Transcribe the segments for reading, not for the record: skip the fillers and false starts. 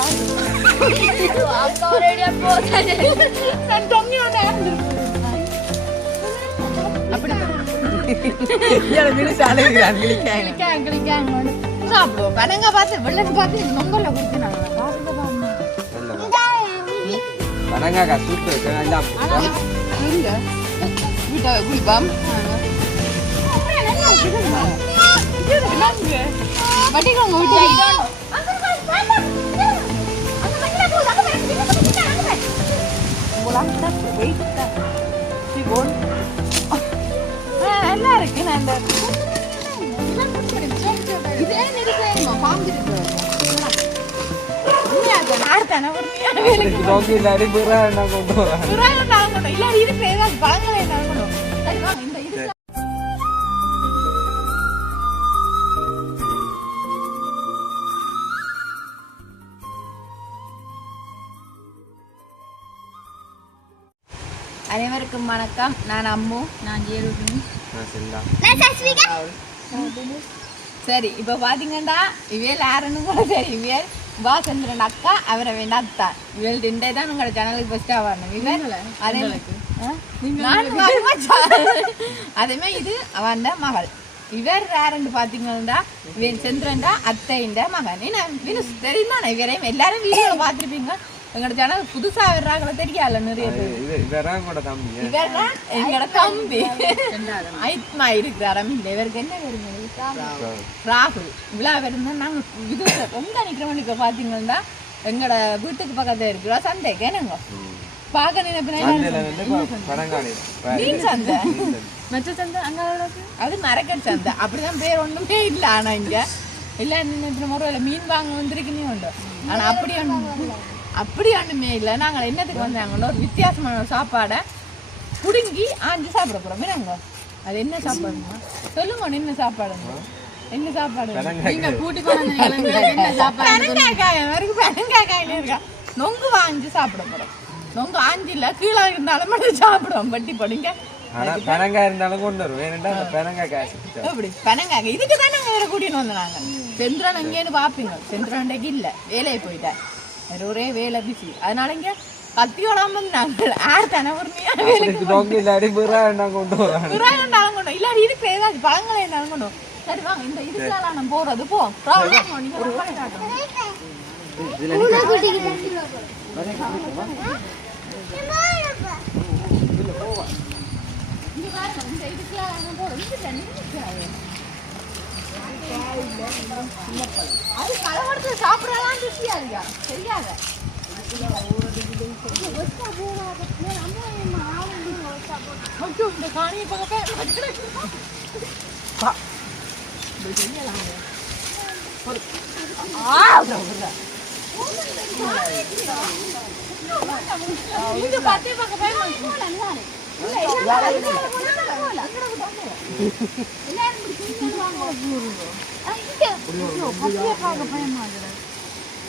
அக்கா ஒரேடியா போதாது. நான் தொங்கியோட அப்படி சாப்பிடுவோம். பனங்க பார்த்து வெள்ளம் பார்த்து நொங்கல்ல குடிக்கிறாங்க. பனங்காக்கா சூப்பர் குளிப்பாம் வட்டிக்கோங்க நல்லா இருக்கு. நான் இதே நிறுத்தமா பாம்பு இருக்கு. அனைவருக்கும் வணக்கம். நான் அம்மு. நான் ஜெயரூபினி. சரி, இப்போ பார்த்தீங்கன்னா இவியல் யாருன்னு கூட தெரியும். இவியல் வாசந்திரன் அக்கா, அவரை வேண்டாத்தா. இவள் ரெண்டே தான் உங்களோட சேனலுக்கு ஃபர்ஸ்ட்டாக வரணும். இவன் அதேமாதிரி இது அவன் மகள். இவர் யாருன்னு பார்த்தீங்கன்னா இவன் சந்திரன்டா அத்தைன்ற மகன். என்ன வினுஸ் தெரியுமா? இவரையும் எல்லாரும் வீடியோவில் பார்த்துருப்பீங்க. எங்களோட சேனல் புதுசா வர்றாங்களோ தெரியல நிறைய பேர். இவர்தான் எங்களோட தம்பி ஐத்மா இருக்கிறாராம். இவருக்கு என்ன வருங்க? ராகுல். விழா வருந்தா நாங்கள் இது ரொம்ப நிற்கிறோம். இப்போ பார்த்தீங்கன்னா எங்களோட வீட்டுக்கு பக்கத்தில் இருக்கிற சந்தைக்கு என்னங்க பார்க்க மீன் சந்தை, மற்ற சந்தை அங்கே அது மரக்கட் சந்தை. அப்படிதான் பேர் ஒன்றுமே இல்லை. ஆனால் இங்கே இல்லை நினைக்கிற முறையில் மீன் வாங்க வந்திருக்குன்னே உண்டு. ஆனால் அப்படி ஒன்றுமே இல்லை. நாங்கள் என்னத்துக்கு வந்தாங்களோ ஒரு வித்தியாசமான சாப்பாடை புடுங்கி ஆஞ்சு சாப்பிட போகிறோம். என்னங்க அது என்ன சாப்பாடுங்க சொல்லுங்க. என்ன சாப்பாடுங்க? என்ன சாப்பாடு? பெருங்காய்க்காய் இருக்கா? நொங்கு வாங்கி சாப்பிட போகிறோம். நொங்கு ஆஞ்சில கீழே இருந்தாலும் மட்டும் சாப்பிடுவோம். பட்டி படுங்க பெனங்காய் இருந்தாலும் கொண்டு வருவோம். அப்படி பெனங்காய் இதுக்கு தான் நாங்கள் வேற கூட்டின்னு வந்தோம். நாங்கள் செந்திரன் அங்கேன்னு பார்ப்பீங்க. செந்திரன்டைக்கு இல்லை, வேலையை போயிட்டேன். ஒரே வேலை பிசி. அதனால இங்க கத்தியோடாம நாங்கள் ஆறு தானே இல்லாடி இதுக்கு ஏதாவது பழங்களை இருந்தாலும் கொண்டு. சரி வாங்க, இந்த இதுக்கெல்லாம் நம்ம போறது போ. அது கலவரத்தை சாப்பிடலாம் ருசியா இல்லையா தெரியாத. இந்த காணியை பக்கத்து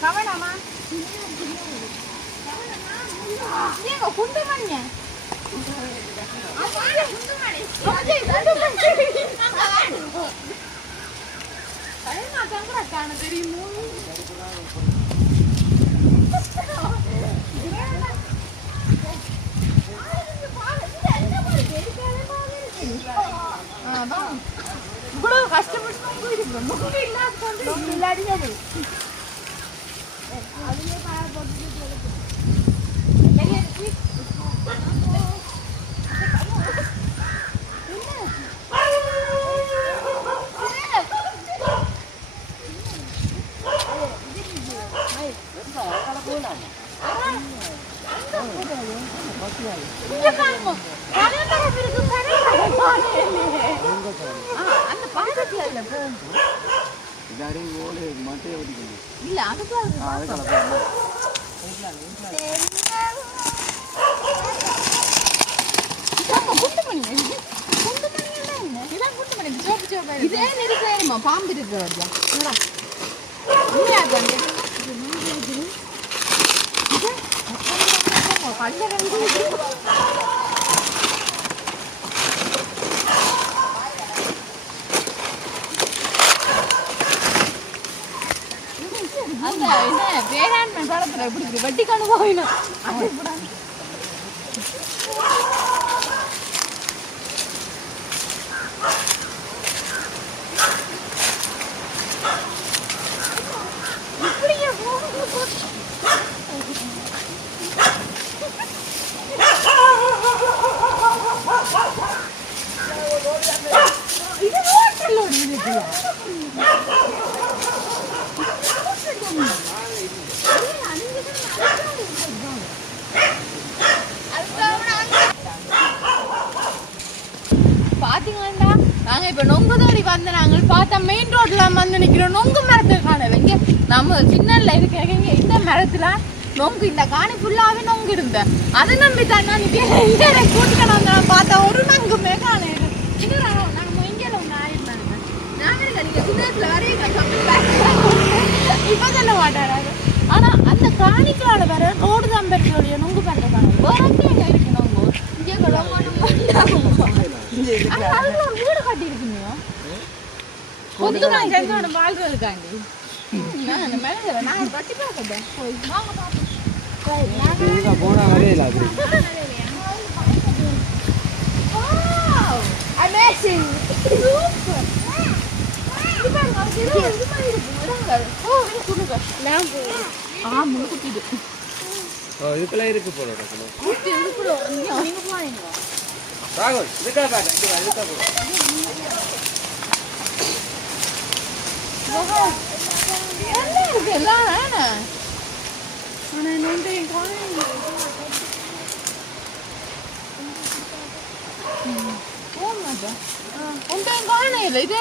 கவனமா குண்டு மணிய தெரியுமோ? இவ்வளவு கஷ்டப்பட்டு இல்லாடி அந்த பக்கத்துல இல்ல அதுக்கு இதே நெருக்கமா பாம்பு இருக்கு. அந்த என்ன வேளாண்மை படத்துல எப்படி இப்படி வெட்டி கொண்டு போயிடும் அது இப்படி பாத்தீங்களா நாங்க இப்ப நொங்கு தோடி வந்து நாங்கள் பார்த்தா மெயின் ரோட்ல வந்து நிக்கிறோம் நொங்கு மரத்தை காணல இங்க நம்ம சின்னல இருக்க இந்த மரத்துல நொங்கு இந்த காணி ஃபுல்லாவே நொங்கு இருந்தேன் அதை நம்பி தான் நான் இங்கே கூட்டிக்கணும் வந்து நான் பார்த்தா ஒரு நொங்குமே காணல நாங்க இங்கே ஒன்று ஆயிருந்தாங்க நாங்கள் நீங்க சின்னத்துல வரைய இப்ப தானே மாட்டாடாது ஆனா அந்த காணிக்கால வர ரோடு தான் பெட்ரோலிய நொங்கு பண்றாங்க வேற எங்க இருக்கு நொங்கு இங்கே வீடு கட்டி இருக்குங்க பொது நான் சேர்ந்து வாழ்க்கை இருக்காங்க நான் கட்டி பார்க்கட்டேன் வாங்க பார்ப்போம் போனா வரையில அப்படி அமேசிங் சூப்பர் இது பாருங்க இது மாதிரி இருக்கு இடங்கள் ஓ இது குடுங்க லாம்பு முழுக்குது இதுக்குள்ள இருக்கு போல இதுக்குள்ள நீங்க போறீங்க ராகுல் இதுக்கா பாரு இதுக்கா போ எல்லாம் ஆனா நன்றி இது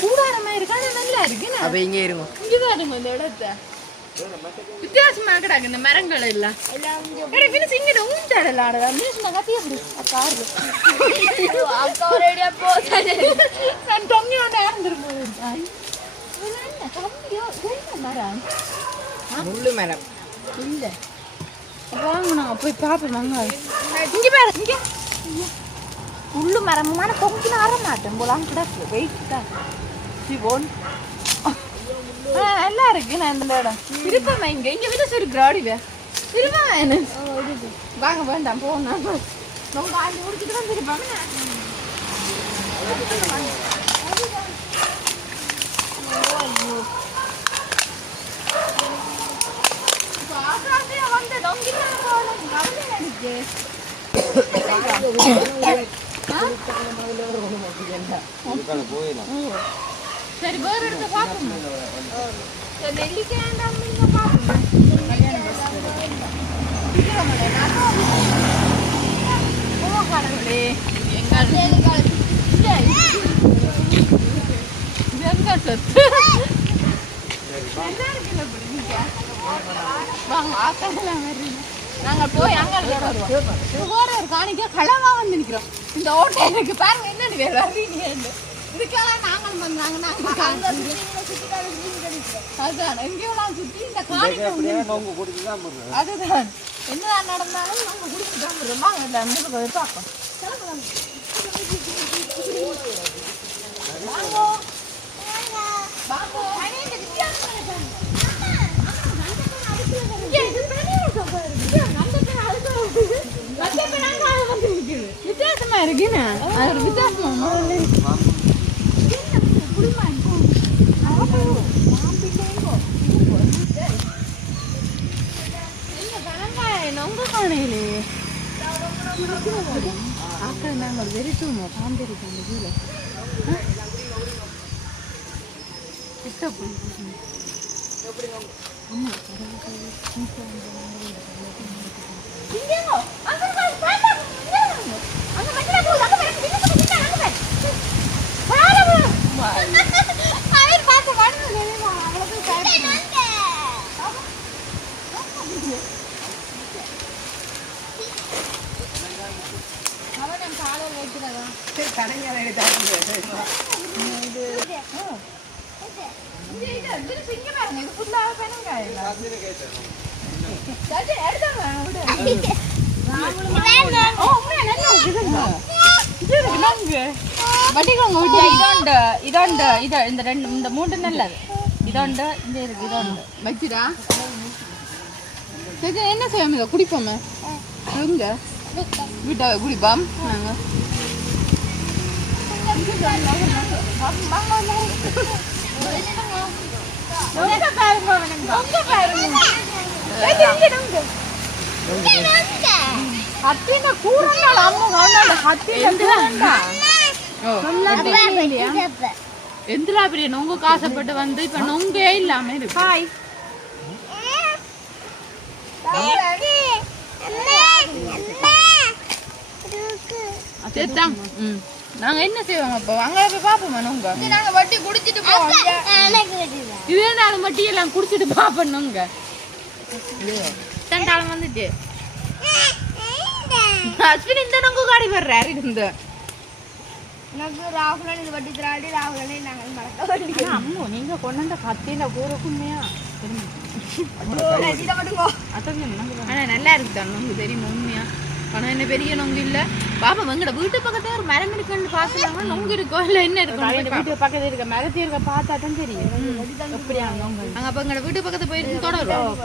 கூடாரமா இருக்கா நல்லா இருக்கு அப்ப இங்க இருங்க இங்கதான் இருங்க இந்த இடத்த வித்தியாசமா கிடக்கு இந்த மரங்கள் எல்லாம் இங்க ஊஞ்சாடலாம் கத்தி அப்படி காரு நான் தொங்கியோட இருந்துருப்போம் முள்ளு மரம் இல்ல வாங்க நாங்க போய் பாப்போம் வாங்க இங்க பாரு இங்க முள்ளு மரமான தொங்கின அற மாட்டேன் போலாம் கிடக்கு வெயிட் தான் சிவோன் நல்லா இருக்கு நான் இந்த இடம் இருப்பேன் இங்க இங்க விட சரி கிராடிவே இருப்பேன் வாங்க வேண்டாம் போகணும் ரொம்ப ஆண்டு முடிச்சுட்டு வந்துருப்பாங்க சரி வேற எடுத்து பாப்போம் நெல்லிக்காய் நாங்க போய் அங்க ஒரு காணிக்க களவா வந்து நிக்கிறோம் இந்த ஓட்டைக்கு பாருங்க என்னன்னு வேற வர்றீங்க இதுக்கெல்லாம் நாங்கள் வந்தாங்க அதுதான் எங்கேயெல்லாம் சுத்தி இந்த காணிக்க அதுதான் என்னதான் நடந்தாலும் நாங்க குடிச்சு தான் போடுறோமா முதுகு பார்ப்போம் வித்தியாசமா இருக்குன்னு அது வித்தியாசமா நொங்க காணையிலே ஆக்கள் நாங்கள் வெறிட்டுமோ பாம்பேரிக்கு அந்த கீழே இந்த மூன்று நல்லது இதோண்டு இந்த இருக்கு இதோண்டு வச்சுடா சரி என்ன செய்யாம இதை குடிப்போமே எங்க வீட்டை குடிப்போம் நாங்கள் எந்திரா பெரிய நொங்கு காசப்பட்டு வந்து இப்ப நொங்கே இல்லாம இருக்கு நாங்க என்ன செய்வோம் அப்போ அங்க போய் பாப்போமா நொங்க நாங்க வட்டி குடிச்சிட்டு போவோம் இதே நாலு வட்டி எல்லாம் குடிச்சிட்டு பாப்போம் நொங்க தண்டாளம் வந்துச்சு அஸ்வின் இந்த நொங்கு காடி வர்றாரு இந்த ராகுலன் இது வட்டி திராடி ராகுலனே நாங்கள் மறக்க அம்மோ நீங்க கொண்ட கத்தியில கூறக்குமையா ஆனா நல்லா இருக்கு தான் நொங்கு தெரியுமா உண்மையா ஆனா என்ன பெரிய நொங்கு இல்ல பாப்பா எங்கட வீட்டு பக்கத்துல ஒரு மரம் இருக்குன்னு பாக்கலாம் நொங்கு இருக்கோ இல்ல என்ன இருக்கும் வீட்டு பக்கத்துல இருக்க மரத்தி இருக்க பார்த்தா தான் தெரியும் எப்படியா நொங்கு அங்க அப்ப எங்கட வீட்டு பக்கத்துல போயிருக்கு தொடரும்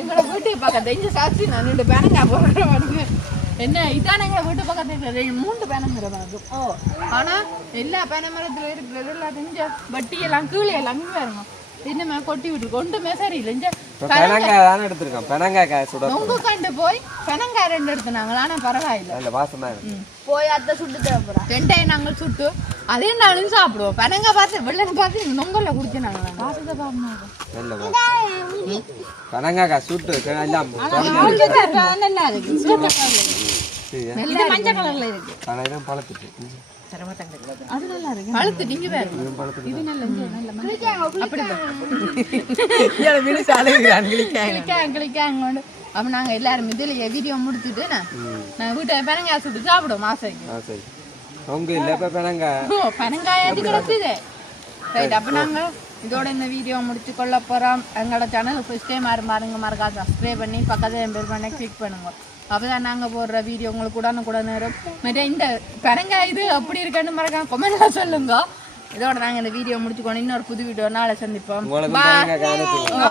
எங்களோட வீட்டுக்கு பக்கத்துல இங்க சாட்சி நான் 2 பேனங்கா போடுறேன் என்ன இதான எங்க வீட்டு பக்கத்துல 3 பேனங்கிற மரம் ஆனா எல்லா பேன மரத்துல இருக்கிறது எல்லாம் தெரிஞ்ச வட்டி எல்லாம் கீழே எல்லாம் பாருங்க என்னமே கொட்டி விட்டு கொண்டுமே சரியில்லை பெனங்காய் தானே எடுத்துருக்கோம் பெனங்காய் சுட நொங்கு கண்டு போய் பெனங்காய் 2 எடுத்துனாங்களா ஆனா பரவாயில்ல நல்ல வாசமா இருக்கு போய் அத்தை சுட்டு தேவைப்படுறோம் 2 நாங்கள் சுட்டு அதே நாளும் சாப்பிடுவோம் பெனங்காய் பார்த்து வெள்ளனை பார்த்து நொங்கல்ல குடிச்சினாங்களா வாசத்தை பார்க்கணும் நல்ல வாசம் பெனங்காய் சுட்டு எல்லாம் நல்லா இருக்கு மஞ்சள் கலர்ல இருக்கு கலரும் பழத்துட்டு அது நல்லா இருக்கு பழுத்து நீங்க வேற இது நல்ல அப்ப நாங்க எல்லாரும் இதுல வீடியோ முடிச்சுட்டு நான் வீட்டை பெனங்காய் சுட்டு சாப்பிடுவோம் மாசைக்கு பெனங்காயாட்டி கிடக்குது ரைட் அப்ப நாங்க இதோட இந்த வீடியோ முடிச்சு கொள்ள போறோம் எங்களோட சேனல் ஃபர்ஸ்ட் டைம் பாருங்க மறக்காம சப்ஸ்கிரைப் பண்ணி பக்கத்துல பெல் பண்ணி கிளிக் பண்ணுங்க அப்பதான் நாங்க போடுற வீடியோ உங்களுக்கு கூட நேரம் மற்ற இந்த பெனங்காய் இது அப்படி இருக்குன்னு மறக்காம கமெண்ட்ல சொல்லுங்க இதோட நாங்க இந்த வீடியோ முடிச்சுக்கணும் இன்னொரு புது வீடியோ நாளை சந்திப்போம்